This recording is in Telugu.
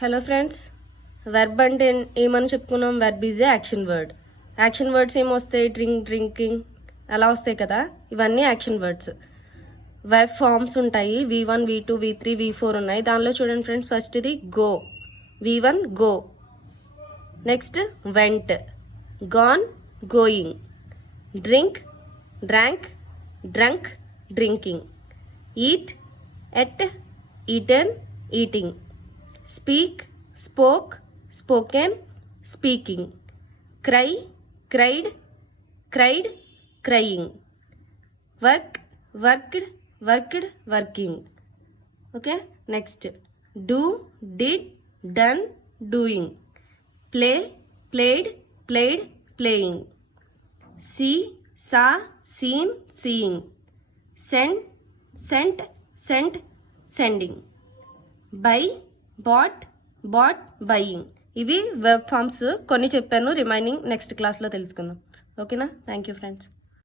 హలో ఫ్రెండ్స్, వెర్బ్ అంటే ఏమని చెప్పుకున్నాం? Verb is a action word. Action words ఏమొస్తాయి? డ్రింకింగ్ అలా వస్తాయి కదా, ఇవన్నీ యాక్షన్ వర్డ్స్. వెర్బ్ ఫార్మ్స్ ఉంటాయి, V1, V2, V3, V4 ఉన్నాయి. దానిలో చూడండి ఫ్రెండ్స్, ఫస్ట్ ఇది go, V1 go. Next went, gone, going. Drink, drank, drunk, drinking. Eat, ate, eaten, eating. Speak, spoke, spoken, speaking. Cry, cried, cried, crying. Work, worked, worked, working. Okay, next do, did, done, doing. Play, played, played, playing. See, saw, seen, seeing. Send, sent, sent, sending. Buy, bought, bought, buying. ఇవి వెర్బ్ ఫార్మ్స్ కొన్ని చెప్పాను, రిమైనింగ్ నెక్స్ట్ క్లాస్లో తెలుసుకుందాం. ఓకేనా? Thank you friends.